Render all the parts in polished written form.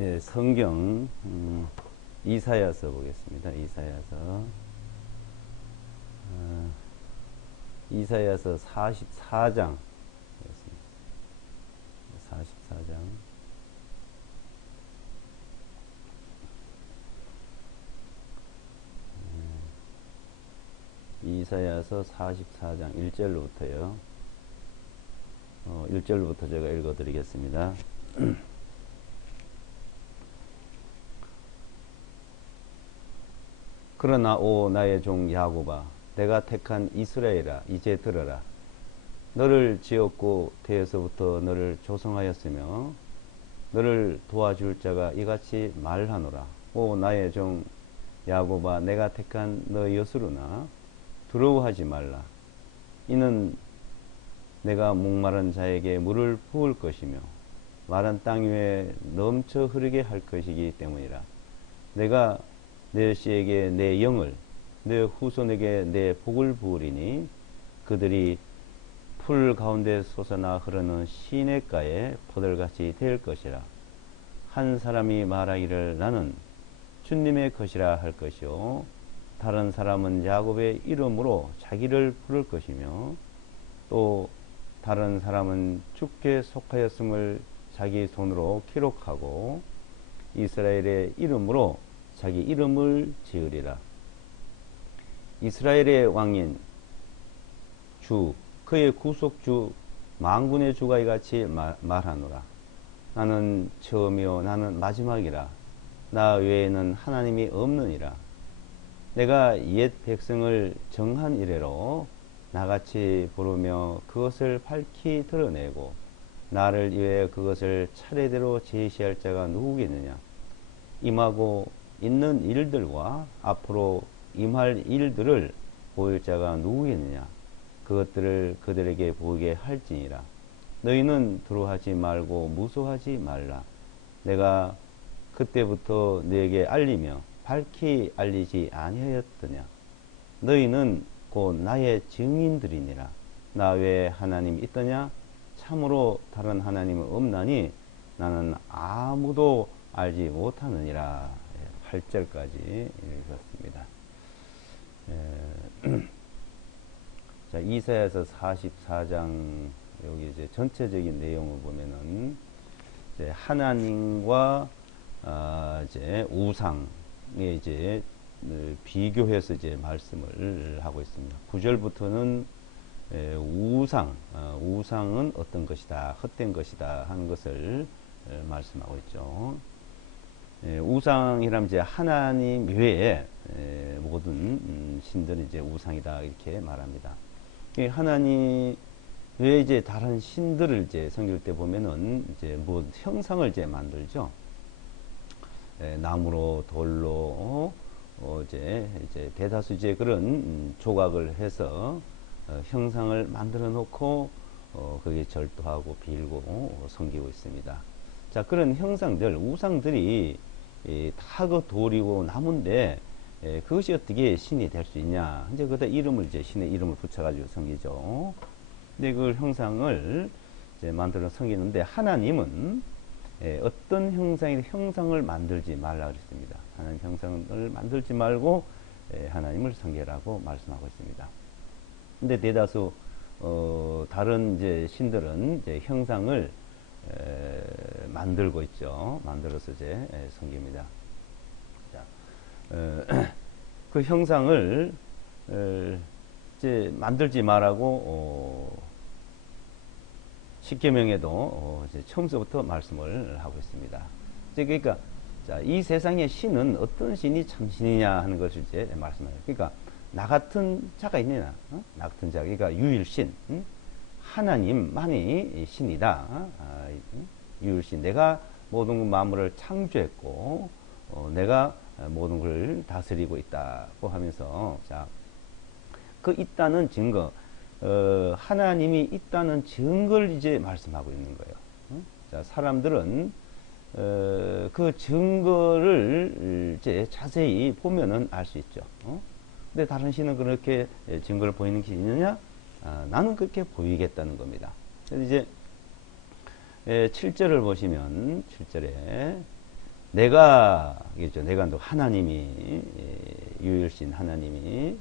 예, 성경 이사야서 보겠습니다. 이사야서 44장 44장 이사야서 44장 1절로부터요. 1절로부터 제가 읽어드리겠습니다. 그러나 오 나의 종 야곱아, 내가 택한 이스라엘아, 이제 들어라. 너를 지었고 태에서부터 너를 조성하였으며 너를 도와줄 자가 이같이 말하노라. 오 나의 종 야곱아, 내가 택한 너 여수르나 두려워하지 말라. 이는 내가 목마른 자에게 물을 부을 것이며 마른 땅 위에 넘쳐 흐르게 할 것이기 때문이라. 내가 내 씨에게 내 영을, 내 후손에게 내 복을 부으리니 그들이 풀 가운데 솟아나 흐르는 시냇가에 포들같이 될 것이라. 한 사람이 말하기를 나는 주님의 것이라 할 것이요, 다른 사람은 야곱의 이름으로 자기를 부를 것이며, 또 다른 사람은 주께 속하였음을 자기 손으로 기록하고 이스라엘의 이름으로 자기 이름을 지으리라. 이스라엘의 왕인 주, 그의 구속주, 만군의 주가 이같이 말하노라. 나는 처음이요 나는 마지막이라. 나 외에는 하나님이 없느니라. 내가 옛 백성을 정한 이래로 나같이 부르며 그것을 밝히 드러내고 나를 위해 그것을 차례대로 제시할 자가 누구겠느냐. 임하고 있는 일들과 앞으로 임할 일들을 보일 자가 누구겠느냐. 그것들을 그들에게 보이게 할지니라. 너희는 두려워하지 말고 무서워하지 말라. 내가 그때부터 너에게 알리며 밝히 알리지 아니하였더냐. 너희는 곧 나의 증인들이니라. 나 외에 하나님 있더냐. 참으로 다른 하나님은 없나니 나는 아무도 알지 못하느니라. 8절까지 읽었습니다. 자, 이사야서 44장 여기 이제 전체적인 내용을 보면은 이제 하나님과 이제 우상에 이제 비교해서 이제 말씀을 하고 있습니다. 9절부터는 우상은 어떤 것이다, 헛된 것이다 하는 것을 말씀하고 있죠. 우상이라면 이제 하나님 외에 모든 신들은 이제 우상이다 이렇게 말합니다. 하나님 외에 이제 다른 신들을 이제 섬길 때 보면은 이제 뭐 형상을 이제 만들죠. 나무로 돌로 이제 대다수 이제 그런 조각을 해서 형상을 만들어 놓고 거기에 절도하고 빌고 섬기고 있습니다. 자, 그런 형상들, 우상들이 다 그 돌이고 나무인데 그것이 어떻게 신이 될 수 있냐. 이제 그다 이름을 이제 신의 이름을 붙여가지고 섬기죠. 근데 그 형상을 이제 만들어 섬기는데 하나님은 어떤 형상을 만들지 말라 그랬습니다. 하나님 형상을 만들지 말고 하나님을 섬기라고 말씀하고 있습니다. 근데 대다수 다른 이제 신들은 이제 형상을 만들고 있죠. 만들어서 이제 섬깁니다. 자, 그 형상을 이제 만들지 말라고 십계명에도 이제 처음서부터 말씀을 하고 있습니다. 이제 그러니까 자, 이 세상의 신은 어떤 신이 참신이냐 하는 것을 이제 말씀해요. 그러니까 나 같은 자가 있느냐, 나 같은 자, 그러니까 유일신, 하나님만이 신이다. 유일신, 내가 모든 만물을 창조했고 내가 모든 걸 다스리고 있다고 하면서, 자, 그 있다는 증거, 하나님이 있다는 증거를 이제 말씀하고 있는 거예요. 자, 사람들은 그 증거를 이제 자세히 보면은 알 수 있죠. 근데 다른 신은 그렇게 증거를 보이는 게 있느냐? 나는 그렇게 보이겠다는 겁니다. 그래서 이제 7절을 보시면 7절에 내가 겠죠. 내가 너 하나님이 유일신 하나님이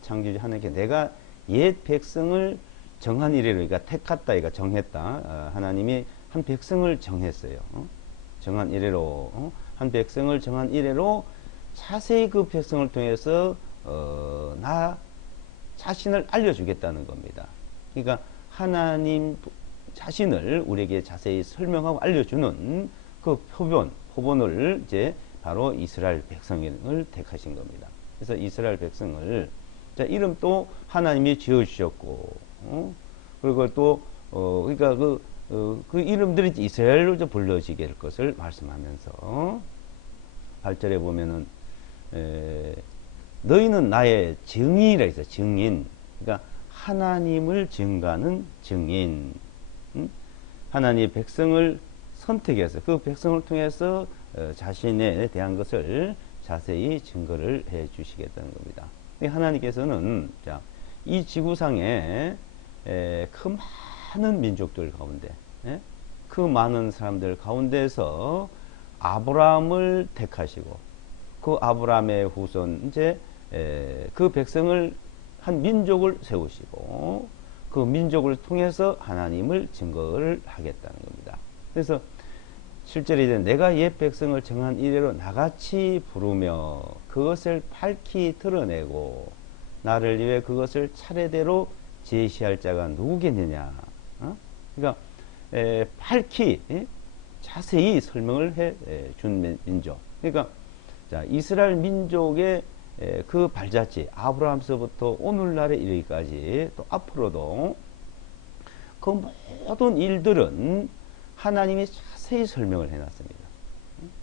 창조주 하나님께 내가 옛 백성을 정한 이래로 그러니까 택했다, 이가 정했다. 하나님이 한 백성을 정했어요. 정한 이래로 한 백성을 정한 이래로 자세히 그 백성을 통해서 나 자신을 알려주겠다는 겁니다. 그러니까 하나님 자신을 우리에게 자세히 설명하고 알려주는 그 표본을 이제 바로 이스라엘 백성을 택하신 겁니다. 그래서 이스라엘 백성을 자, 이름도 하나님이 지어주셨고, 그리고 또, 그러니까 그 이름들이 이스라엘로 불러지게 될 것을 말씀하면서, 8절에 보면은, 너희는 나의 증인이라 했어요. 증인. 그러니까 하나님을 증가하는 증인. 하나님 백성을 선택해서 그 백성을 통해서 자신에 대한 것을 자세히 증거를 해 주시겠다는 겁니다. 하나님께서는 자, 이 지구상에 그 많은 민족들 가운데 그 많은 사람들 가운데서 아브라함을 택하시고 그 아브라함의 후손 이제 그 백성을 한 민족을 세우시고 그 민족을 통해서 하나님을 증거를 하겠다는 겁니다. 그래서 실제로 이제 내가 옛 백성을 정한 이래로 나같이 부르며 그것을 밝히 드러내고 나를 위해 그것을 차례대로 제시할 자가 누구겠느냐. 그러니까 밝히 자세히 설명을 해 준 민족. 그러니까 자, 이스라엘 민족의 그 발자취 아브라함서부터 오늘날에 이르기까지 또 앞으로도 그 모든 일들은 하나님이 자세히 설명을 해놨습니다.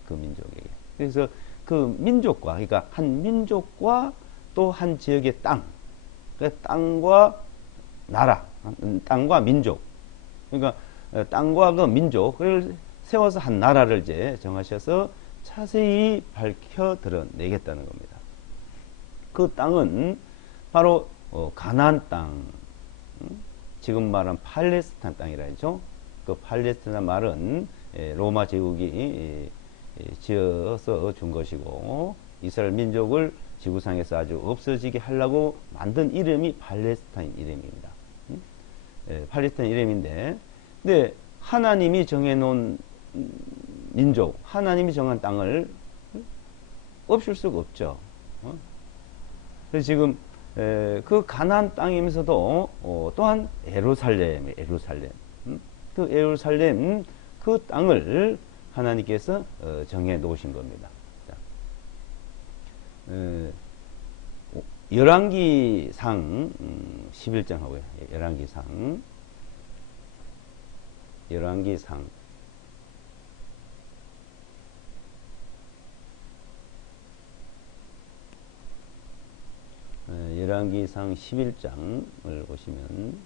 그 민족에게. 그래서 그 민족과, 그러니까 한 민족과 또 한 지역의 땅, 그러니까 땅과 나라, 땅과 민족, 그러니까 땅과 그 민족을 세워서 한 나라를 이제 정하셔서 자세히 밝혀 드러내겠다는 겁니다. 그 땅은 바로 가나안 땅, 지금 말한 팔레스타인 땅이라 하죠. 그 팔레스타인 말은 로마 제국이 지어서 준 것이고 이스라엘 민족을 지구상에서 아주 없어지게 하려고 만든 이름이 팔레스타인 이름입니다. 팔레스타인 이름인데, 근데 하나님이 정해놓은 민족, 하나님이 정한 땅을 없앨 수가 없죠. 그래서 지금 그 가나안 땅이면서도 또한 예루살렘, 그 예루살렘 그 땅을 하나님께서 정해 놓으신 겁니다. 열왕기상 11장 하고요. 열왕기상 11장을 보시면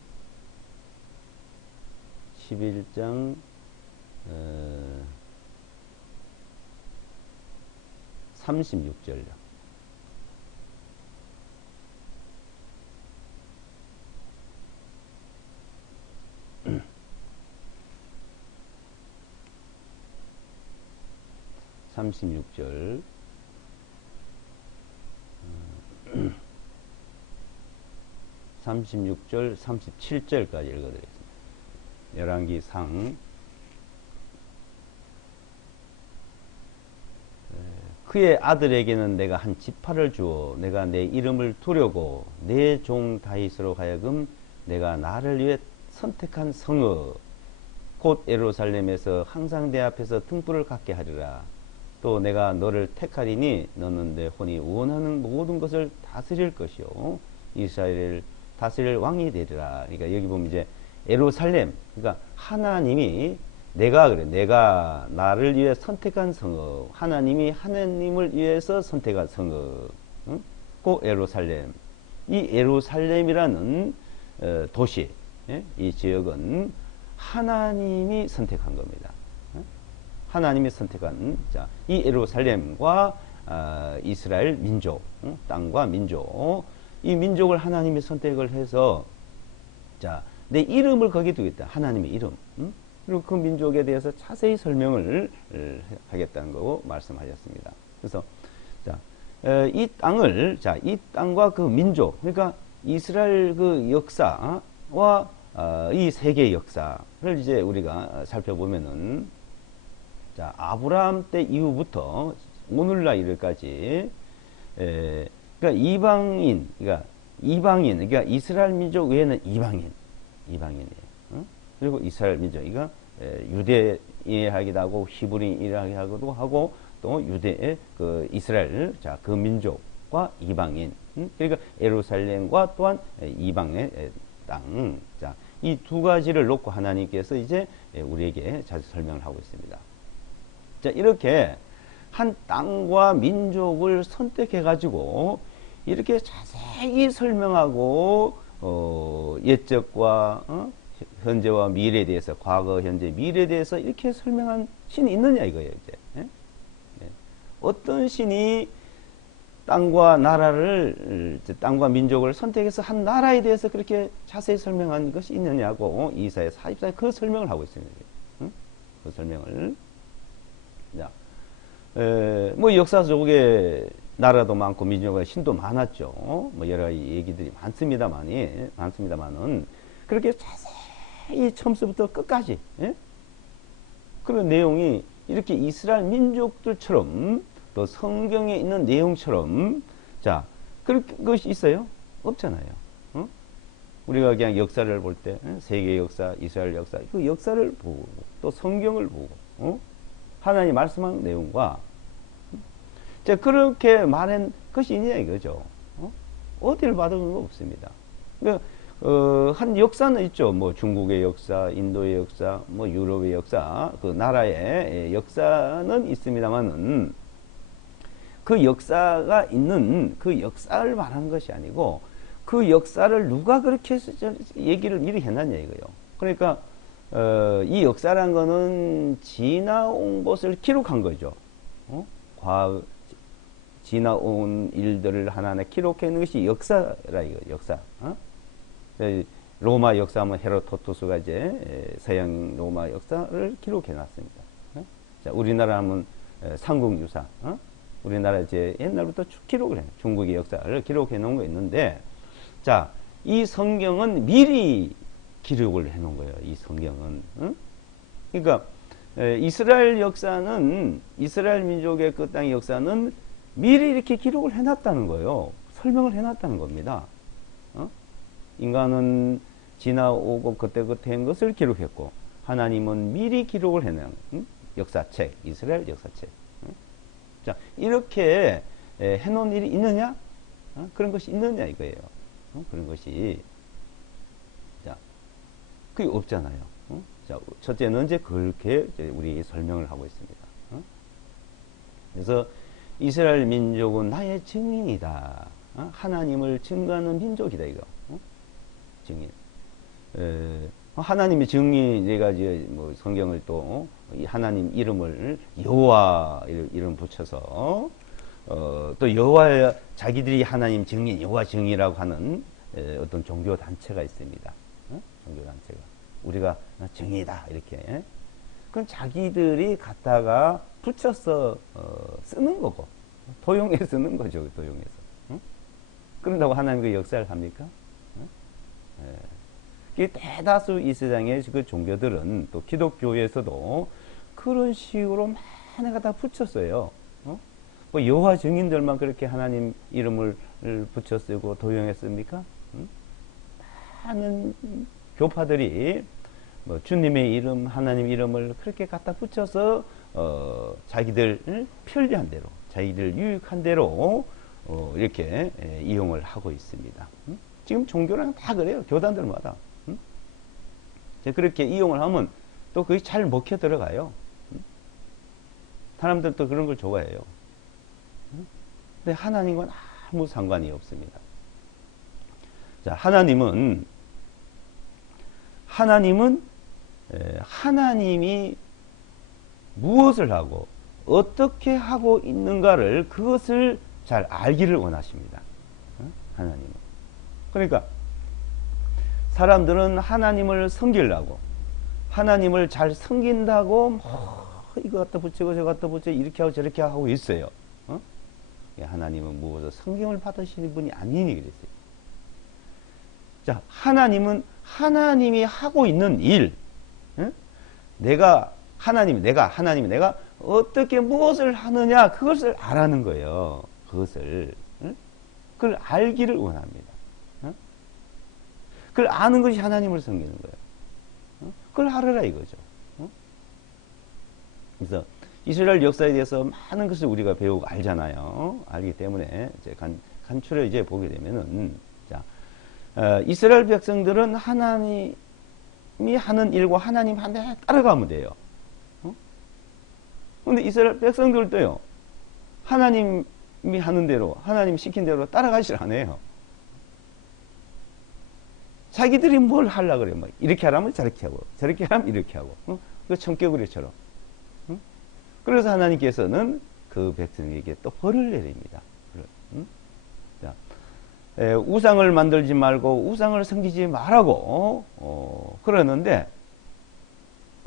11장 36절요. (36절) 36절, 37절까지 읽어드리겠습니다. 열왕기상 그의 아들에게는 내가 한 지파를 주어 내가 내 이름을 두려고 내 종 다윗으로 하여금 내가 나를 위해 선택한 성읍 곧 예루살렘에서 항상 내 앞에서 등불을 갖게 하리라. 또 내가 너를 택하리니 너는 내 혼이 원하는 모든 것을 다스릴 것이요 이스라엘을 다스릴 왕이 되리라. 그러니까 여기 보면 이제 예루살렘, 그러니까 하나님이 내가 나를 위해 선택한 성읍, 하나님이 하나님을 위해서 선택한 성읍, 그 예루살렘. 이 예루살렘이라는 도시, 이 지역은 하나님이 선택한 겁니다. 하나님이 선택한 자, 이 예루살렘과 이스라엘 민족, 땅과 민족, 이 민족을 하나님이 선택을 해서 자, 내 이름을 거기 두겠다. 하나님의 이름. 그리고 그 민족에 대해서 자세히 설명을 하겠다는 거 말씀하셨습니다. 그래서 자, 이 땅을 이 땅과 그 민족, 그러니까 이스라엘 그 역사와 이 세계의 역사를 이제 우리가 살펴보면은 자, 아브라함 때 이후부터 오늘날 이르까지 그러니까 이방인, 그러니까 이스라엘 민족 외에는 이방인이에요. 그리고 이스라엘 민족, 그러니까 유대인이라기도 하고 히브리인이라기도 하고 또 유대의 그 이스라엘, 자, 그 민족과 이방인, 그러니까 예루살렘과 또한 이방의 땅, 자, 이 두 가지를 놓고 하나님께서 이제 우리에게 자주 설명을 하고 있습니다. 자, 이렇게 한 땅과 민족을 선택해 가지고 이렇게 자세히 설명하고 옛적과 현재와 미래에 대해서, 과거, 현재, 미래에 대해서 이렇게 설명한 신이 있느냐 이거예요. 이제 어떤 신이 땅과 나라를, 땅과 민족을 선택해서 한 나라에 대해서 그렇게 자세히 설명한 것이 있느냐고 이사야 44에 그 설명을 하고 있습니다. 그 설명을. 자, 뭐 역사 속에 나라도 많고 민족과 신도 많았죠. 뭐 여러 가지 얘기들이 많습니다만은 그렇게 자세히 처음부터 끝까지 그런 내용이 이렇게 이스라엘 민족들처럼 또 성경에 있는 내용처럼 자 그런 것이 있어요? 없잖아요. 우리가 그냥 역사를 볼 때 세계 역사, 이스라엘 역사, 그 역사를 보고 또 성경을 보고 하나님 말씀한 내용과 자 그렇게 말한 것이 있냐 이거죠. 어디를 봐도 그런 거 없습니다. 그러니까 한 역사는 있죠. 뭐 중국의 역사, 인도의 역사, 뭐 유럽의 역사, 그 나라의 역사는 있습니다만은 그 역사가 있는 그 역사를 말하는 것이 아니고 그 역사를 누가 그렇게 얘기를 이리 해놨냐 이거요. 그러니까 이 역사란 거는 지나온 것을 기록한 거죠. 지나온 일들을 하나하나 기록해 놓은 것이 역사라 이거 역사. 로마 역사하면 헤로도토스가 이제 서양 로마 역사를 기록해 놨습니다. 자, 우리나라 하면 삼국유사. 우리나라 이제 옛날부터 기록을 해요. 중국의 역사를 기록해 놓은 거 있는데, 자, 이 성경은 미리 기록을 해 놓은 거예요. 이 성경은. 그러니까 이스라엘 역사는 이스라엘 민족의 그 땅의 역사는 미리 이렇게 기록을 해 놨다는 거예요. 설명을 해 놨다는 겁니다. 인간은 지나오고 그때그때 한 것을 기록했고 하나님은 미리 기록을 해놓은 역사책, 이스라엘 역사책. 자, 이렇게 해놓은 일이 있느냐? 그런 것이 있느냐 이거예요. 그런 것이 자, 그게 없잖아요. 자, 첫째는 이제 그렇게 이제 우리 설명을 하고 있습니다. 그래서 이스라엘 민족은 나의 증인이다. 하나님을 증거하는 민족이다 이거. 증인. 하나님의 증인, 내가 이제 뭐 성경을 또 하나님 이름을 여호와 이름 붙여서 또 여호와 자기들이 하나님 증인, 여호와 증인이라고 하는 어떤 종교 단체가 있습니다. 종교 단체가 우리가 증인이다 이렇게. 그건 자기들이 갖다가 붙여서 쓰는 거고 도용해 쓰는 거죠. 도용해서. 그런다고 하나님 그 역사를 합니까? 대다수 이 세상의 그 종교들은 또 기독교에서도 그런 식으로 많이 갖다 붙였어요. 뭐 여호와 증인들만 그렇게 하나님 이름을 붙여 쓰고 도용했습니까? 많은 교파들이 뭐 주님의 이름, 하나님 이름을 그렇게 갖다 붙여서 자기들 편리한 대로, 자기들 유익한 대로 이렇게 이용을 하고 있습니다. 지금 종교랑 다 그래요. 교단들마다. 그렇게 이용을 하면 또 그게 잘 먹혀 들어가요. 사람들도 그런 걸 좋아해요. 근데 하나님과는 아무 상관이 없습니다. 자, 하나님은 하나님이 무엇을 하고 어떻게 하고 있는가를 그것을 잘 알기를 원하십니다. 하나님은. 그러니까 사람들은 하나님을 섬기려고 하나님을 잘 섬긴다고 이거 갖다 붙이고 저거 갖다 붙이고 이렇게 하고 저렇게 하고 있어요. 하나님은 무엇을 성경을 받으시는 분이 아니니 그랬어요. 자, 하나님은 하나님이 하고 있는 일, 내가 하나님이 내가 어떻게 무엇을 하느냐 그것을 알아는 거예요. 그걸 알기를 원합니다. 그걸 아는 것이 하나님을 섬기는 거예요. 그걸 알아라 이거죠. 그래서 이스라엘 역사에 대해서 많은 것을 우리가 배우고 알잖아요. 알기 때문에 이제 간추려 이제 보게 되면은, 자, 이스라엘 백성들은 하나님이 하는 일과 하나님 하는 데 따라가면 돼요. 근데 이스라엘 백성들도요, 하나님이 하는 대로, 하나님 시킨 대로 따라가질 않아요. 자기들이 뭘 하려고 그래요. 막 이렇게 하라면 저렇게 하고, 저렇게 하면 이렇게 하고. 그 청개구리처럼. 그래서 하나님께서는 그 백성에게 또 벌을 내립니다. 자, 우상을 만들지 말고 우상을 섬기지 말라고 그러는데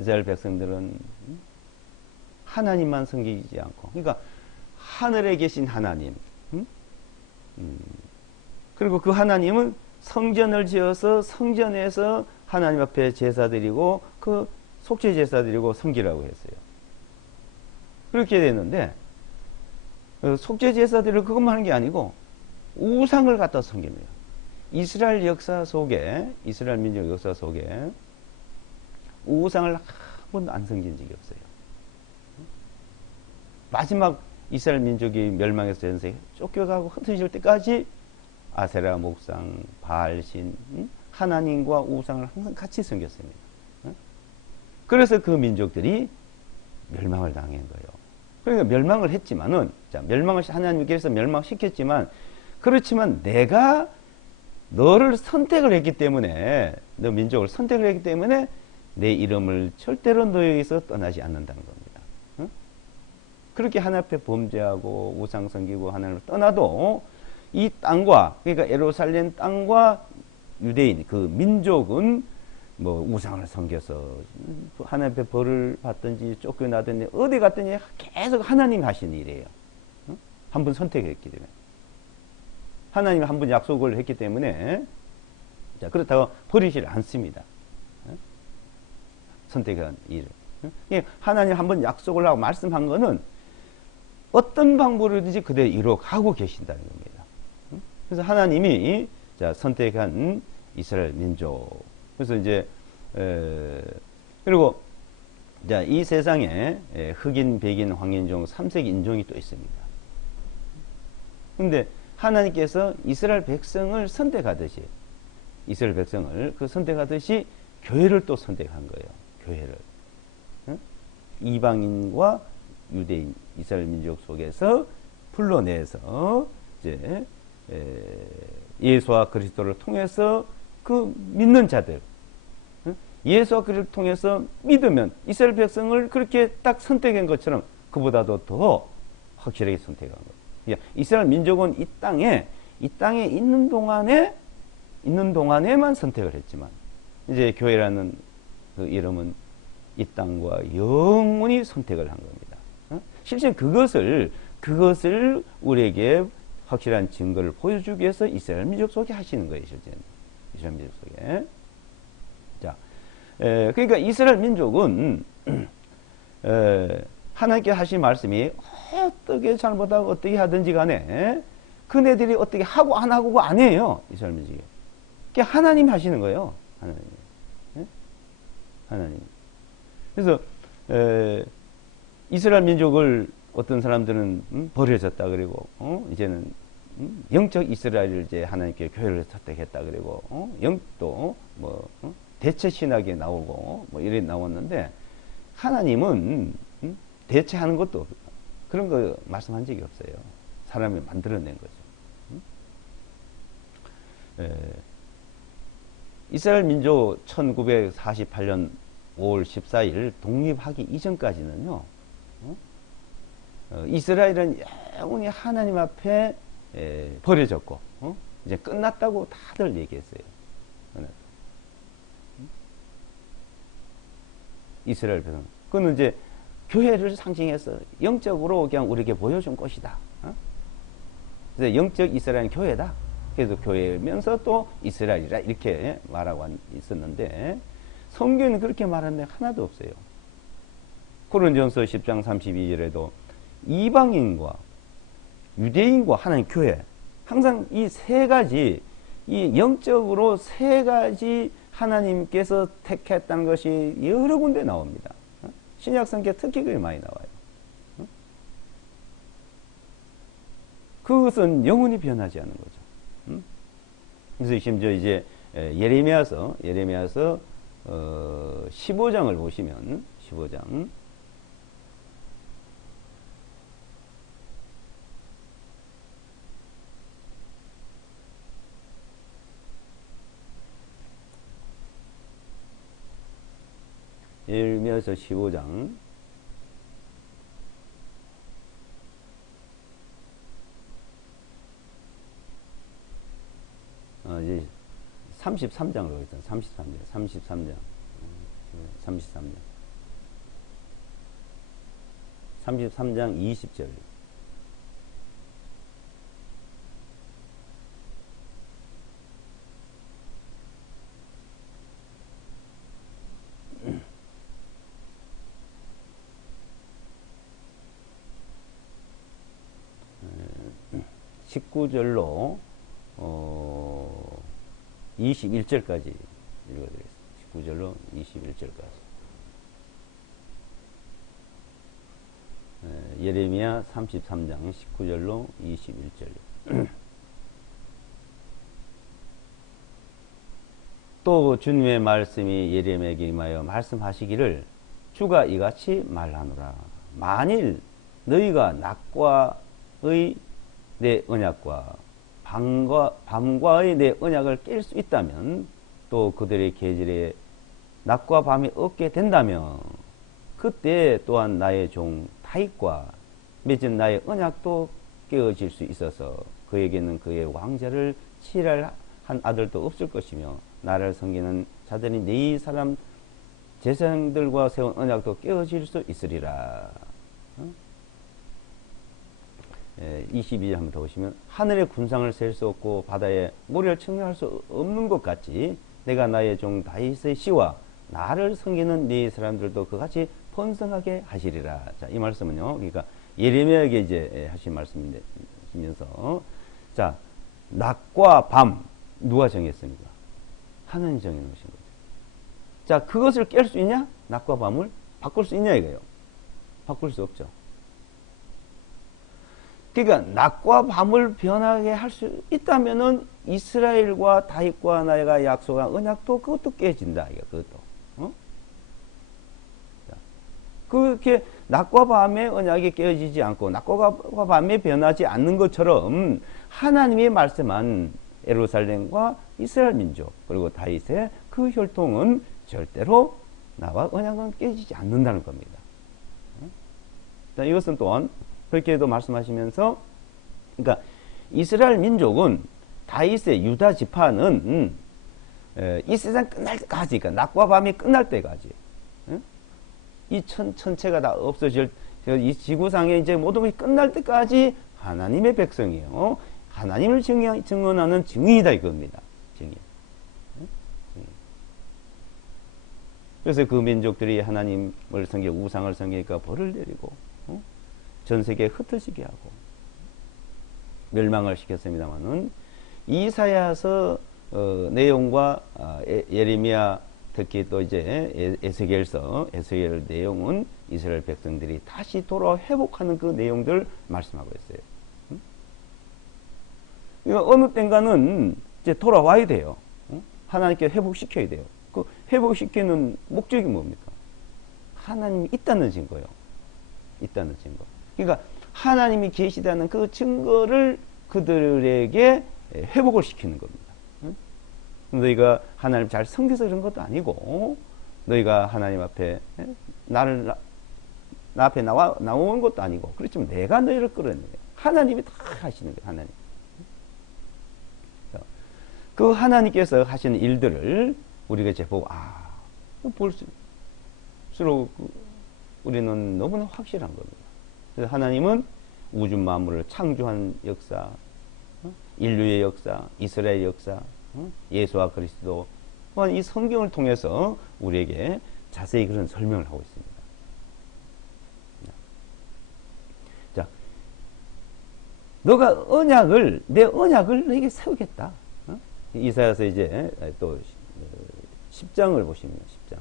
이스라엘 백성들은 하나님만 섬기지 않고, 그러니까 하늘에 계신 하나님, 그리고 그 하나님은 성전을 지어서 성전에서 하나님 앞에 제사드리고 그 속죄 제사드리고 섬기라고 했어요. 그렇게 됐는데 속죄 제사드리고 그것만 하는 게 아니고 우상을 갖다 섬기는 거예요. 이스라엘 역사 속에, 이스라엘 민족 역사 속에 우상을 한 번도 안 섬긴 적이 없어요. 마지막 이스라엘 민족이 멸망해서 전세에 쫓겨가고 흩어질 때까지 아세라 목상, 바알신, 하나님과 우상을 항상 같이 섬겼습니다. 그래서 그 민족들이 멸망을 당한 거예요. 그러니까 멸망을 했지만은, 자, 하나님께서 멸망시켰지만, 그렇지만 내가 너를 선택을 했기 때문에, 너 민족을 선택을 했기 때문에 내 이름을 절대로 너에게서 떠나지 않는다는 겁니다. 그렇게 하나님 앞에 범죄하고 우상 섬기고 하나님을 떠나도 이 땅과, 그러니까 예루살렘 땅과 유대인 그 민족은 뭐 우상을 섬겨서 하나님 앞에 벌을 받든지 쫓겨나든지 어디 갔든지 계속 하나님이 하신 일이에요. 한 번 선택했기 때문에, 하나님이 한 번 약속을 했기 때문에, 자, 그렇다고 버리질 않습니다. 선택한 일을. 하나님 한 번 약속을 하고 말씀한 거는 어떤 방법으로든지 그대로 이루어가고 계신다는 겁니다. 그래서 하나님이, 자, 선택한 이스라엘 민족. 그래서 이제 그리고, 자, 이 세상에 흑인, 백인, 황인종, 삼색 인종이 또 있습니다. 근데 하나님께서 이스라엘 백성을 선택하듯이, 이스라엘 백성을 선택하듯이 교회를 또 선택한 거예요. 교회를. 이방인과 유대인, 이스라엘 민족 속에서 불러내서 이제 예수와 그리스도를 통해서 그 믿는 자들, 예수와 그리스도를 통해서 믿으면 이스라엘 백성을 그렇게 딱 선택한 것처럼 그보다도 더 확실하게 선택한 거예요. 이스라엘 민족은 이 땅에 있는 동안에만 선택을 했지만, 이제 교회라는 그 이름은 이 땅과 영원히 선택을 한 겁니다. 실제 그것을 우리에게 확실한 증거를 보여주기 위해서 이스라엘 민족 속에 하시는 거예요, 실제는. 이스라엘 민족 속에. 자, 그러니까 이스라엘 민족은, 하나님께 하신 말씀이 어떻게 잘못하고 어떻게 하든지 간에 그네들이 어떻게 하고 안 하고가 아니에요, 이스라엘 민족이. 그게 하나님 하시는 거예요, 하나님. 하나님. 그래서, 이스라엘 민족을 어떤 사람들은 버려졌다 그리고 이제는 영적 이스라엘을 이제 하나님께 교회를 선택했다 그리고 영도 뭐 대체 신학에 나오고 뭐 이래 나왔는데, 하나님은 대체하는 것도 그런 거 말씀한 적이 없어요. 사람이 만들어낸 거죠. 이스라엘 민족 1948년 5월 14일 독립하기 이전까지는요, 이스라엘은 영원히 하나님 앞에 버려졌고, 이제 끝났다고 다들 얘기했어요. 이스라엘 백성. 그는 이제 교회를 상징해서 영적으로 그냥 우리에게 보여준 것이다. 그래서 영적 이스라엘은 교회다. 그래서 교회면서 또 이스라엘이라 이렇게 말하고 있었는데 성경에는 그렇게 말하는 데 하나도 없어요. 고린도전서 10장 32절에도 이방인과 유대인과 하나님 교회, 항상 이 세 가지, 이 영적으로 세 가지 하나님께서 택했다는 것이 여러 군데 나옵니다. 신약 성경에 특히 그게 많이 나와요. 그것은 영원히 변하지 않는 거죠. 그래서 심지어 이제 예레미야서 15장을 보시면 15장 예레미야서 15장 이제 33장으로 있잖아. 33장 20절. (19절로) 21절까지 읽어드리겠습니다. 19절로 21절까지. 예레미야 33장 19절로 21절. 또 주님의 말씀이 예레미야에게 임하여 말씀하시기를 주가 이같이 말하노라. 만일 너희가 낮과의 내 언약과 밤과의 내 언약을 깰 수 있다면, 또 그들의 계절에 낮과 밤이 없게 된다면, 그때 또한 나의 종 다윗과 맺은 나의 언약도 깨어질 수 있어서 그에게는 그의 왕자를 치랄 한 아들도 없을 것이며, 나를 섬기는 자들이 네 사람 제사장들과 세운 언약도 깨어질 수 있으리라. 22절 한번 더 보시면, 하늘의 군상을 셀 수 없고 바다의 모래를 측량할 수 없는 것 같이 내가 나의 종 다윗의 씨와 나를 섬기는 네 사람들도 그같이 번성하게 하시리라. 자, 이 말씀은요, 그러니까 예레미야에게 이제 하신 말씀이면서, 자, 낮과 밤 누가 정했습니까? 하나님 정해놓으신 거죠. 자, 그것을 깰 수 있냐? 낮과 밤을 바꿀 수 있냐 이거예요. 바꿀 수 없죠. 그러니까 낮과 밤을 변하게 할 수 있다면은 이스라엘과 다윗과 내가 약속한 언약도 그것도 깨진다. 이거 그것도. 자, 그렇게 낮과 밤의 언약이 깨어지지 않고 낮과 밤에 변하지 않는 것처럼 하나님이 말씀한 예루살렘과 이스라엘 민족 그리고 다윗의 그 혈통은 절대로 나와 언약은 깨지지 않는다는 겁니다. 자, 이것은 또한 그렇게도 말씀하시면서, 그러니까 이스라엘 민족은 다윗의 유다 지파는 이 세상 끝날 때까지, 그러니까 낮과 밤이 끝날 때까지, 이 천체가 다 없어질, 이 지구상에 이제 모든 것이 끝날 때까지 하나님의 백성이에요. 하나님을 증언하는 증인이다 이겁니다. 증인. 그래서 그 민족들이 하나님을 섬기고 우상을 섬기니까 벌을 내리고 전 세계에 흩어지게 하고 멸망을 시켰습니다만은, 이사야서 내용과 예레미야, 특히 또 이제 에스겔 내용은 이스라엘 백성들이 다시 돌아 회복하는 그 내용들 말씀하고 있어요. 그러니까 어느 땐가는 이제 돌아와야 돼요. 하나님께 회복시켜야 돼요. 그 회복시키는 목적이 뭡니까? 하나님이 있다는 증거예요. 있다는 증거. 그러니까 하나님이 계시다는 그 증거를 그들에게 회복을 시키는 겁니다. 너희가 하나님 잘 섬겨서 그런 것도 아니고, 너희가 하나님 앞에 나 앞에 나온 것도 아니고, 그렇지만 내가 너희를 끌어내요. 하나님이 다 하시는 거예요. 하나님. 그 하나님께서 하시는 일들을 우리가 이제 보고 볼 볼수록 우리는 너무나 확실한 겁니다. 그래서 하나님은 우주 만물을 창조한 역사, 인류의 역사, 이스라엘의 역사, 예수와 그리스도 또한 이 성경을 통해서 우리에게 자세히 그런 설명을 하고 있습니다. 자, 너가 내 언약을 너에게 세우겠다. 이사야서 이제 또 10장을 보시면 10장.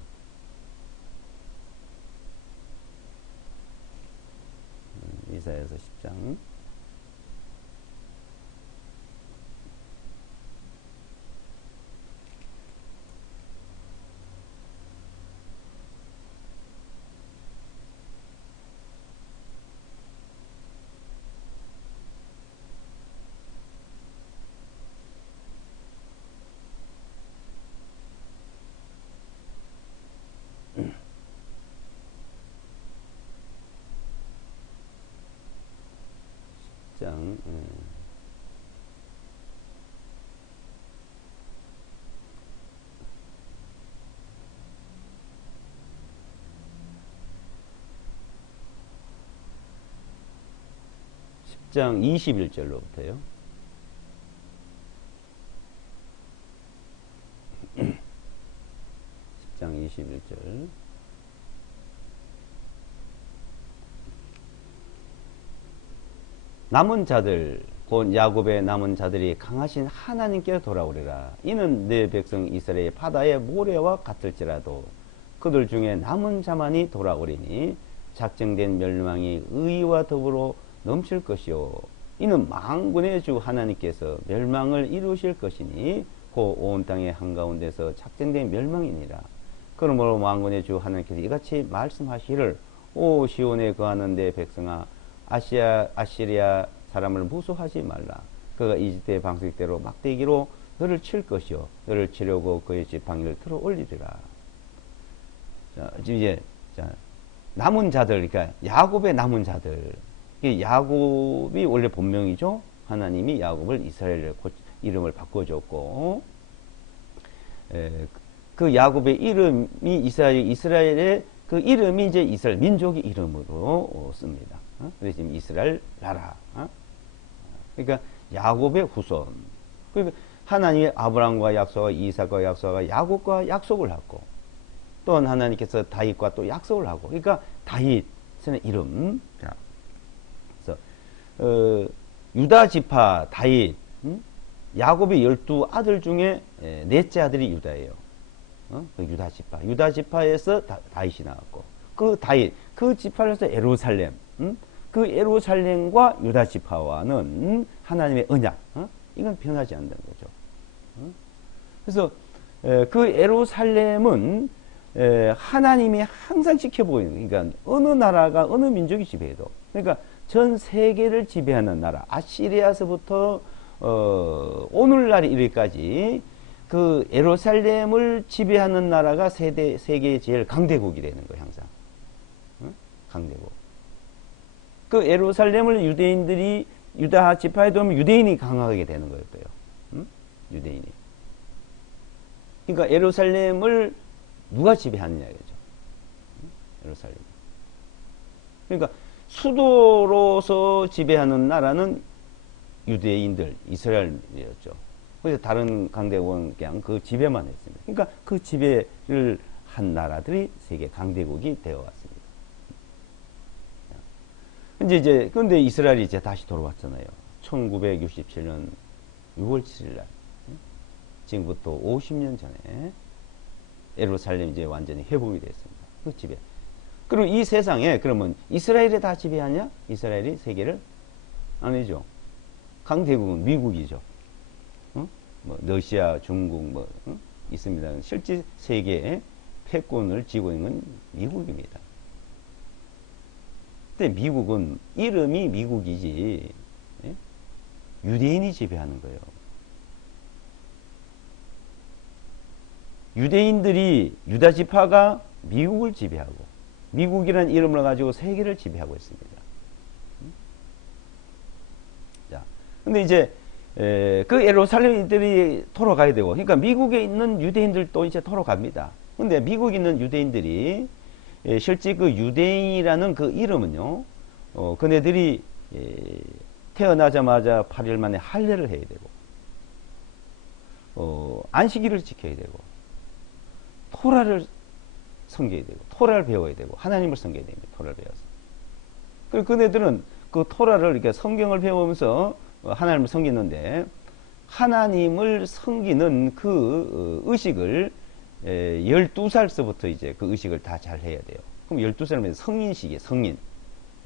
이사야서 10장. 10장. 10장 21절로부터요. 10장 21절. 남은 자들 곧 야곱의 남은 자들이 강하신 하나님께 돌아오리라. 이는 내 백성 이스라엘의 바다의 모래와 같을지라도 그들 중에 남은 자만이 돌아오리니 작정된 멸망이 의와 더불어 넘칠 것이요 이는 만군의 주 하나님께서 멸망을 이루실 것이니 곧 온 땅의 한가운데서 작정된 멸망이니라. 그러므로 만군의 주 하나님께서 이같이 말씀하시기를 오 시온에 거하는 내 백성아 아시리아 사람을 무수하지 말라. 그가 이집트의 방식대로 막대기로 너를 칠 것이요 너를 치려고 그의 지팡이를 들어 올리리라. 자, 지금 이제 남은 자들, 그러니까 야곱의 남은 자들. 야곱이 원래 본명이죠. 하나님이 야곱을 이스라엘을 이름을 바꿔줬고, 그 야곱의 이름이 이스라엘의 그 이름이 이제 이스라엘 민족의 이름으로 씁니다. 그래서 지금 이스라엘 나라. 그러니까 야곱의 후손. 그러니까 하나님의 아브라함과 약속과 이삭과 약속과 야곱과 약속을 하고, 또한 하나님께서 다윗과 또 약속을 하고. 그러니까 다윗의 이름. 자, 그래서 유다 지파 다윗. 야곱의 12아들 중에 넷째 아들이 유다예요. 그 유다 지파. 유다 지파에서 다윗이 나왔고, 그 다윗, 그 지파에서 에루살렘. 그 에루살렘과 유다 지파와는 하나님의 언약, 이건 변하지 않는 거죠. 그래서 그 에루살렘은 하나님이 항상 지켜보고 있는, 그러니까 어느 나라가 어느 민족이 지배해도, 그러니까 전 세계를 지배하는 나라, 아시리아서부터 오늘날 이르기까지 그 에루살렘을 지배하는 나라가 세계의 제일 강대국이 되는 거예요, 항상. 강대국. 그 에루살렘을 유대인들이 유다 지파에 두면 유대인이 강하게 되는 거였대요. 유대인이. 그러니까 에루살렘을 누가 지배하느냐 이거죠. 에루살렘. 그러니까 수도로서 지배하는 나라는 유대인들, 이스라엘이었죠. 그래서 다른 강대국은 그냥 그 지배만 했습니다. 그러니까 그 지배를 한 나라들이 세계 강대국이 되어 왔습니다. 그런데 이스라엘이 이제 다시 돌아왔잖아요. 1967년 6월 7일 날. 지금부터 50년 전에 예루살렘이 이제 완전히 회복이 됐습니다. 그 지배. 그럼 이 세상에 그러면 이스라엘이 다 지배하냐? 이스라엘이 세계를? 아니죠. 강대국은 미국이죠. 뭐 러시아, 중국 있습니다. 실제 세계의 패권을 쥐고 있는 건 미국입니다. 근데 미국은 이름이 미국이지, 유대인이 지배하는 거예요. 유대인들이, 유다 지파가 미국을 지배하고, 미국이라는 이름을 가지고 세계를 지배하고 있습니다. 자, 근데 이제 그 예루살렘인들이 돌아가야 되고, 그러니까 미국에 있는 유대인들도 이제 돌아갑니다. 근데 미국에 있는 유대인들이 실제 그 유대인이라는 그 이름은요, 그네들이 태어나자마자 8일 만에 할례를 해야 되고, 안식일을 지켜야 되고, 토라를 섬겨야 되고, 토라를 배워야 되고, 하나님을 섬겨야 됩니다. 토라를 배워서. 그리고 그네들은 그 토라를 이렇게 성경을 배우면서 하나님을 섬기는데, 하나님을 섬기는 그 의식을 12살서부터 이제 그 의식을 다 잘 해야 돼요. 그럼 12살이면 성인식이에요, 성인.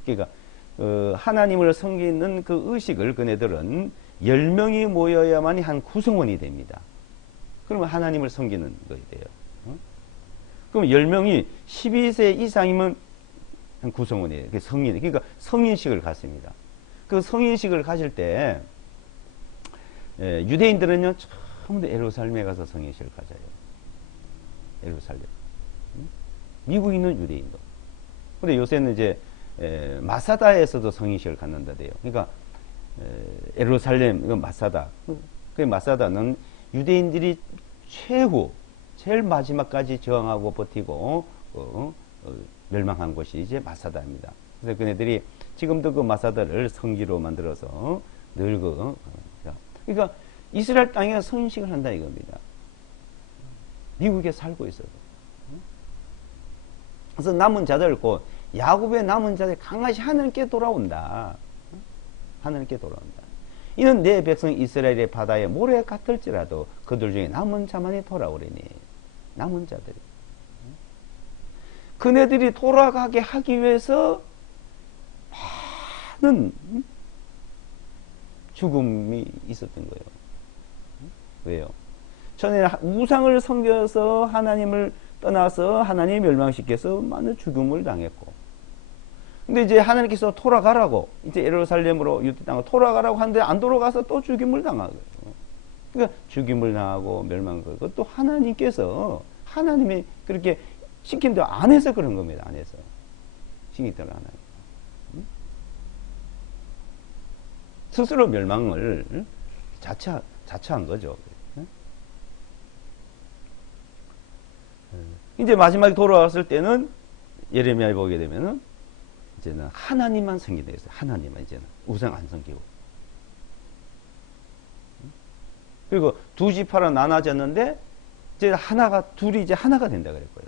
그러니까 하나님을 섬기는 그 의식을 그네들은 10명이 모여야만이 한 구성원이 됩니다. 그러면 하나님을 섬기는 것이 돼요. 그럼 10명이 12세 이상이면 한 구성원이에요. 그 성인. 그러니까 성인식을 갖습니다. 그 성인식을 가질 때 유대인들은요, 처음부터 예루살렘에 가서 성인식을 가져요. 예루살렘. 미국에 있는 유대인도. 근데 요새는 이제 마사다에서도 성인식을 갖는다대요. 그러니까 예루살렘, 이건 마사다. 그 마사다는 유대인들이 제일 마지막까지 저항하고 버티고 멸망한 곳이 이제 마사다입니다. 그래서 그네들이 지금도 그 마사다를 성지로 만들어서 늘 그러니까 이스라엘 땅에 성인식을 한다 이겁니다. 미국에 살고 있어도. 그래서 남은 자들, 야곱의 남은 자들 강하시 하나님께 돌아온다. 하나님께 돌아온다. 이는 내 백성 이스라엘의 바다에 모래 같을지라도 그들 중에 남은 자만이 돌아오리니. 남은 자들이. 그네들이 돌아가게 하기 위해서 많은 죽음이 있었던 거예요. 왜요? 전에 우상을 섬겨서 하나님을 떠나서 하나님이 멸망시켜서 많은 죽음을 당했고, 근데 이제 하나님께서 돌아가라고, 이제 예루살렘으로 유대 땅으로 돌아가라고 하는데 안 돌아가서 또 죽임을 당하고, 그러니까 죽임을 당하고 멸망하고, 또 하나님께서 하나님이 그렇게 시킨 대로 안 해서 그런 겁니다. 안 해서 시킨 대로 하나님 스스로 멸망을 자처한 거죠. 이제 마지막에 돌아왔을 때는 예레미야에 보게 되면은 이제는 하나님만 섬기게 됐어요. 하나님만 이제는 우상 안 섬기고. 그리고 두 지파로 나눠졌는데 이제 둘이 이제 하나가 된다 그랬고요.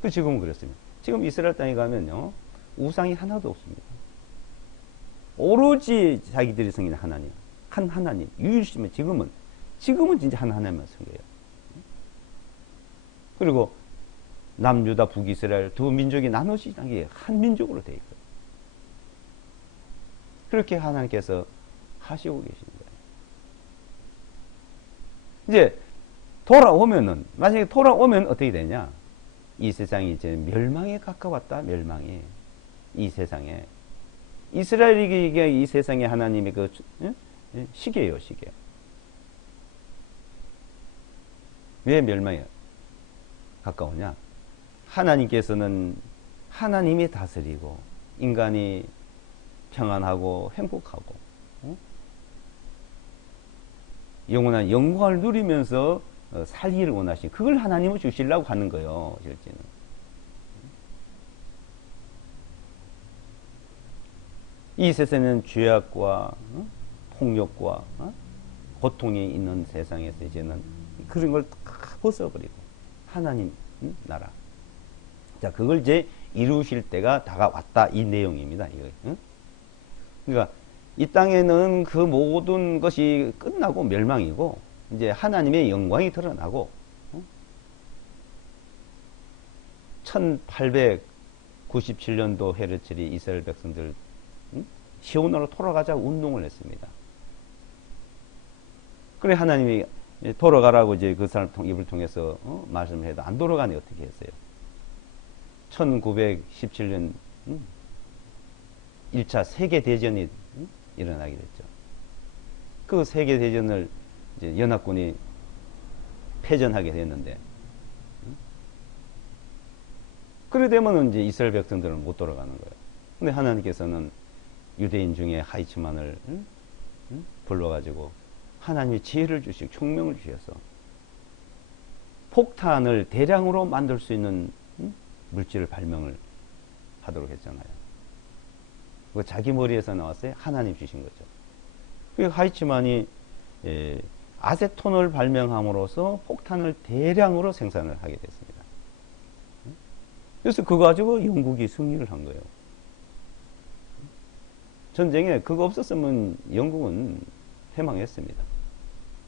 그 지금은 그렇습니다. 지금 이스라엘 땅에 가면요, 우상이 하나도 없습니다. 오로지 자기들이 섬기는 하나님, 한 하나님, 유일시면 지금은 진짜 한 하나님만 섬겨요. 그리고 남유다, 북이스라엘 두 민족이 나눠지는 게 한 민족으로 되어 있거든요. 그렇게 하나님께서 하시고 계시는 거예요. 이제 만약에 돌아오면 어떻게 되냐? 이 세상이 이제 멸망에 가까웠다. 멸망이 이 세상에 이스라엘이 이 세상에 하나님의 그 시계예요, 시계. 왜 멸망에 가까우냐? 하나님께서는 하나님이 다스리고 인간이 평안하고 행복하고 영원한 영광을 누리면서 살기를 원하신, 그걸 하나님을 주시려고 하는 거예요. 실제는. 이 세상은 죄악과 폭력과 고통이 있는 세상에서 이제는 그런 걸 다 벗어버리고 하나님 나라. 자, 그걸 이제 이루실 때가 다가왔다, 이 내용입니다. 그러니까 이 땅에는 그 모든 것이 끝나고 멸망이고 이제 하나님의 영광이 드러나고 1897년도 헤르츠리 이스라엘 백성들 시온으로 돌아가자 운동을 했습니다. 그래 하나님이 돌아가라고 이제 그 사람 입을 통해서 말씀을 해도 안 돌아가네. 어떻게 했어요? 1917년 1차 세계대전이 일어나게 됐죠. 그 세계대전을 이제 연합군이 패전하게 됐는데, 그래 되면 이제 이스라엘 백성들은 못 돌아가는 거예요. 근데 하나님께서는 유대인 중에 하이츠만을 불러가지고 하나님이 지혜를 주시고 총명을 주셔서 폭탄을 대량으로 만들 수 있는 물질을 발명을 하도록 했잖아요. 그거 자기 머리에서 나왔어요. 하나님 주신 거죠. 그 하이츠만이 아세톤을 발명함으로써 폭탄을 대량으로 생산을 하게 됐습니다. 그래서 그거 가지고 영국이 승리를 한 거예요. 전쟁에 그거 없었으면 영국은 패망했습니다.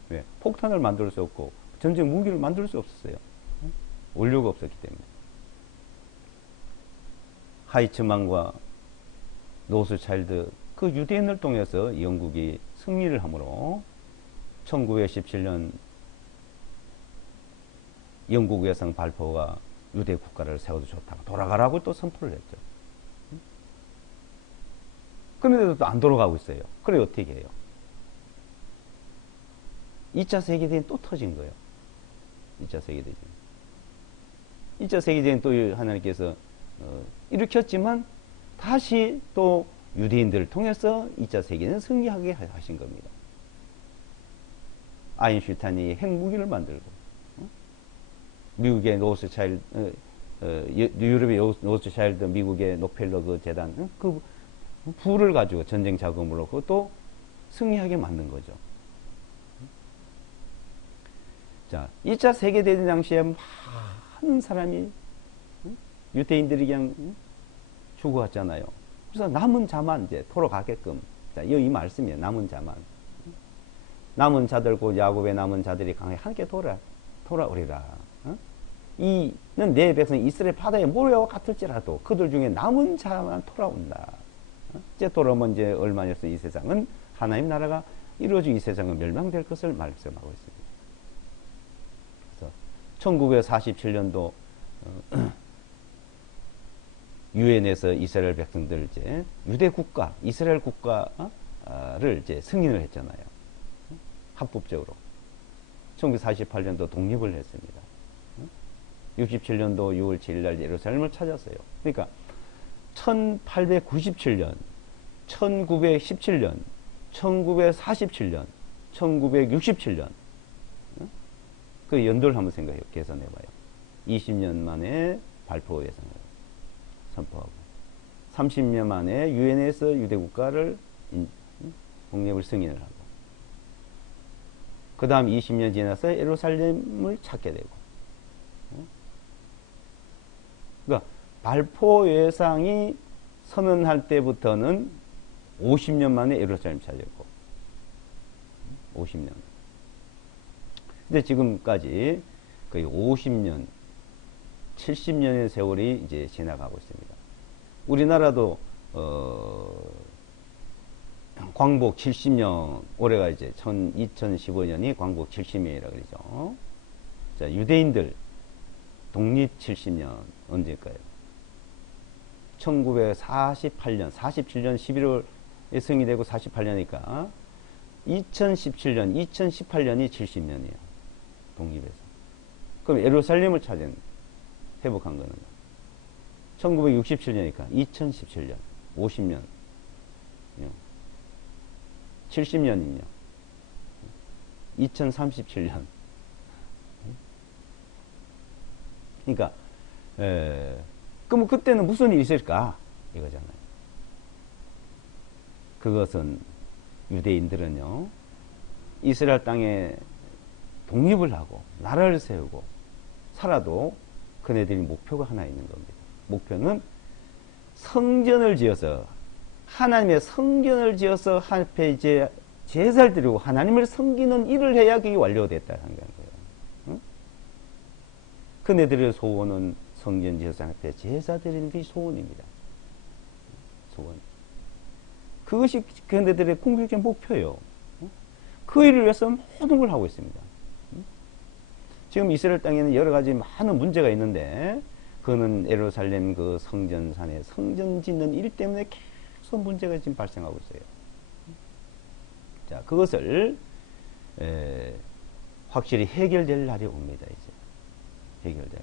왜? 폭탄을 만들 수 없고 전쟁 무기를 만들 수 없었어요. 원료가 없었기 때문에. 하이츠만과 노스차일드 그 유대인을 통해서 영국이 승리를 하므로 1917년 영국 외상 발표가 유대 국가를 세워도 좋다고 돌아가라고 또 선포를 했죠. 그런데도 또 안 돌아가고 있어요. 그래 어떻게 해요? 2차 세계대전이 또 터진 거예요. 2차 세계대전. 2차 세계대전 또 하나님께서 일으켰지만 다시 또 유대인들을 통해서 2차 세계대전 승리하게 하신 겁니다. 아인슈타인이 핵무기를 만들고 미국의 노스차일드 유럽의 노스차일드 미국의 록펠러 그 재단 그 부를 가지고 전쟁 자금으로 그것도 승리하게 만든 거죠. 자, 2차 세계대전 당시에 많은 사람이 유대인들이 그냥 죽어갔잖아요. 그래서 남은 자만 이제 돌아가게끔. 자, 이 말씀이에요. 남은 자만. 남은 자들고 야곱의 남은 자들이 강에 함께 돌아오리라. 이는 내 백성 이스라엘 바다에 모래와 같을지라도 그들 중에 남은 자만 돌아온다. 이제 돌아오면 이제 얼마 있어 이 세상은 하나님 나라가 이루어지고 이 세상은 멸망될 것을 말씀하고 있습니다. 그래서 1947년도 유엔에서 이스라엘 백성들 이제 유대 국가, 이스라엘 국가를 이제 승인을 했잖아요. 합법적으로. 1948년도 독립을 했습니다. 67년도 6월 7일 날 예루살렘을 찾았어요. 그러니까 1897년, 1917년, 1947년, 1967년 그 연도를 한번 생각해요. 계산해봐요. 20년 만에 발포 예상을 선포하고 30년 만에 유엔에서 유대국가를 독립을 승인을 하고 그 다음 20년 지나서 예루살렘을 찾게 되고 그러니까 발포 예상이 선언할 때부터는 50년 만에 예루살렘 찾았고 50년 근데 지금까지 거의 50년 70년의 세월이 이제 지나가고 있습니다. 우리나라도 광복 70년 올해가 이제 2015년이 광복 70년이라 그러죠. 자, 유대인들 독립 70년 언제일까요? 1948년 47년 11월에 승리되고 48년이니까 2017년 2018년이 70년이에요. 독립에서. 그럼 예루살렘을 회복한 거는 1967년이니까 2017년 50년 70년이면 2037년 그러니까 그럼 그때는 무슨 일이 있을까 이거잖아요. 그것은 유대인들은요 이스라엘 땅에 독립을 하고 나라를 세우고 살아도 그네들이 목표가 하나 있는 겁니다. 목표는 성전을 지어서 하나님의 성전을 지어서 앞에 이제 제사를 드리고 하나님을 섬기는 일을 해야 그게 완료됐다는 거예요. 응? 그네들의 소원은 성전 지어서 앞에 제사 드리는 게 소원입니다. 소원. 그것이 그네들의 궁극적인 목표예요. 그 일을 위해서 모든 걸 하고 있습니다. 지금 이스라엘 땅에는 여러 가지 많은 문제가 있는데 그거는 예루살렘 그 성전산에 성전 짓는 일 때문에 계속 문제가 지금 발생하고 있어요. 자, 그것을 확실히 해결될 날이 옵니다. 이제 해결될.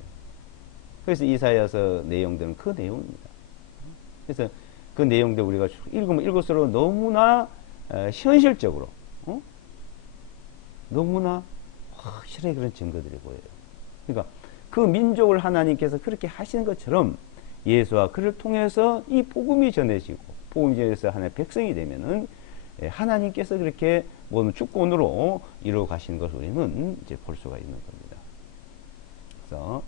그래서 이사야서 내용들은 그 내용입니다. 그래서 그 내용들 우리가 읽으면 읽을수록 너무나 현실적으로 너무나 확실하게 그런 증거들이 보여요. 그러니까 그 민족을 하나님께서 그렇게 하시는 것처럼 예수와 그를 통해서 이 복음이 전해지고 복음이 전해서 하나님의 백성이 되면은 하나님께서 그렇게 모든 주권으로 이루어 가시는 것을 우리는 이제 볼 수가 있는 겁니다. 그래서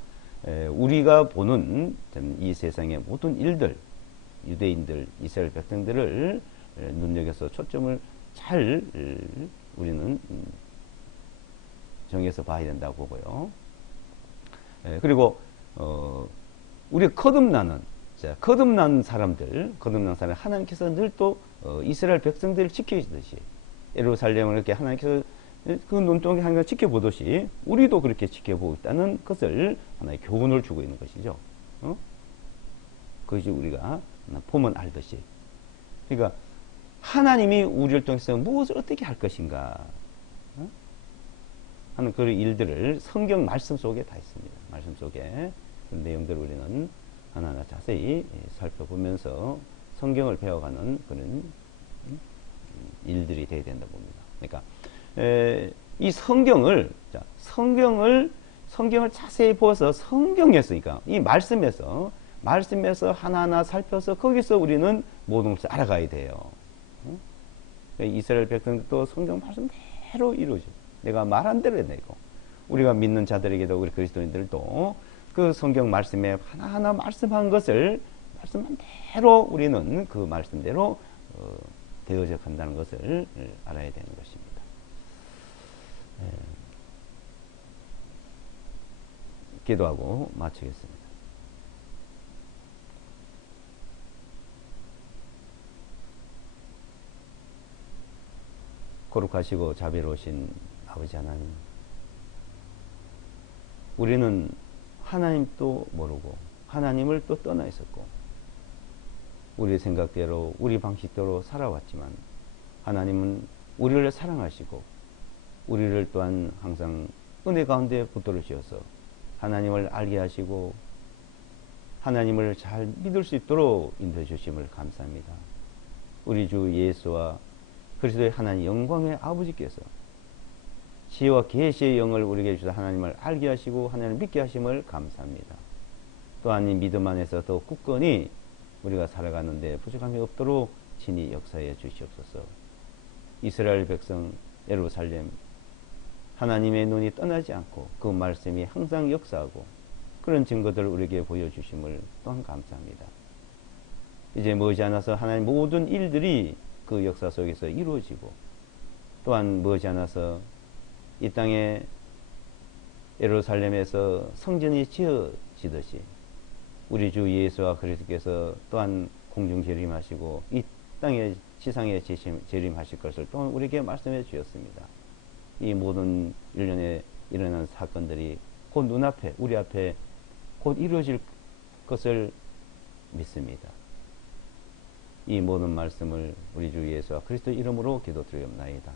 우리가 보는 이 세상의 모든 일들, 유대인들, 이스라엘 백성들을 눈여겨서 초점을 잘 우리는 정해서 봐야 된다고 보고요. 그리고 우리가 거듭난 사람들 하나님께서 늘 또 이스라엘 백성들을 지켜주듯이 예루살렘을 이렇게 하나님께서 그 눈동이 항상 지켜보듯이 우리도 그렇게 지켜보고 있다는 것을 하나의 교훈을 주고 있는 것이죠. 그것이 우리가 보면 알듯이. 그러니까 하나님이 우리를 통해서 무엇을 어떻게 할 것인가 하는 그런 일들을 성경 말씀 속에 다 있습니다. 말씀 속에 그 내용들을 우리는 하나하나 자세히 살펴보면서 성경을 배워가는 그런 일들이 되어야 된다 봅니다. 그러니까 이 성경을 자세히 보아서 성경에서, 그러니까 이 말씀에서 하나하나 살펴서 거기서 우리는 모든 것을 알아가야 돼요. 그러니까 이스라엘 백성들도 성경 말씀대로 이루어져. 내가 말한 대로 해내고 우리가 믿는 자들에게도 우리 그리스도인들도 그 성경 말씀에 하나하나 말씀한 것을 말씀한 대로 우리는 그 말씀대로 되어져 간다는 것을 알아야 되는 것입니다. 기도하고 마치겠습니다. 거룩하시고 자비로우신 아버지 하나님, 우리는 하나님도 모르고 하나님을 또 떠나 있었고 우리의 생각대로 우리 방식대로 살아왔지만 하나님은 우리를 사랑하시고 우리를 또한 항상 은혜 가운데 붙들어 주셔서 하나님을 알게 하시고 하나님을 잘 믿을 수 있도록 인도해 주심을 감사합니다. 우리 주 예수와 그리스도의 하나님 영광의 아버지께서 지혜와 계시의 영을 우리에게 주셔서 하나님을 알게 하시고 하나님을 믿게 하심을 감사합니다. 또한 이 믿음 안에서 더 굳건히 우리가 살아가는데 부족함이 없도록 친히 역사해 주시옵소서. 이스라엘 백성 예루살렘, 하나님의 눈이 떠나지 않고 그 말씀이 항상 역사하고 그런 증거들을 우리에게 보여주심을 또한 감사합니다. 이제 머지않아서 하나님 모든 일들이 그 역사 속에서 이루어지고 또한 머지않아서 이 땅에 예루살렘에서 성전이 지어지듯이 우리 주 예수와 그리스도께서 또한 공중 재림하시고 이 땅에 지상에 재림하실 것을 또한 우리에게 말씀해 주셨습니다. 이 모든 일련에 일어난 사건들이 곧 눈앞에 우리 앞에 곧 이루어질 것을 믿습니다. 이 모든 말씀을 우리 주 예수와 그리스도 이름으로 기도드리옵나이다.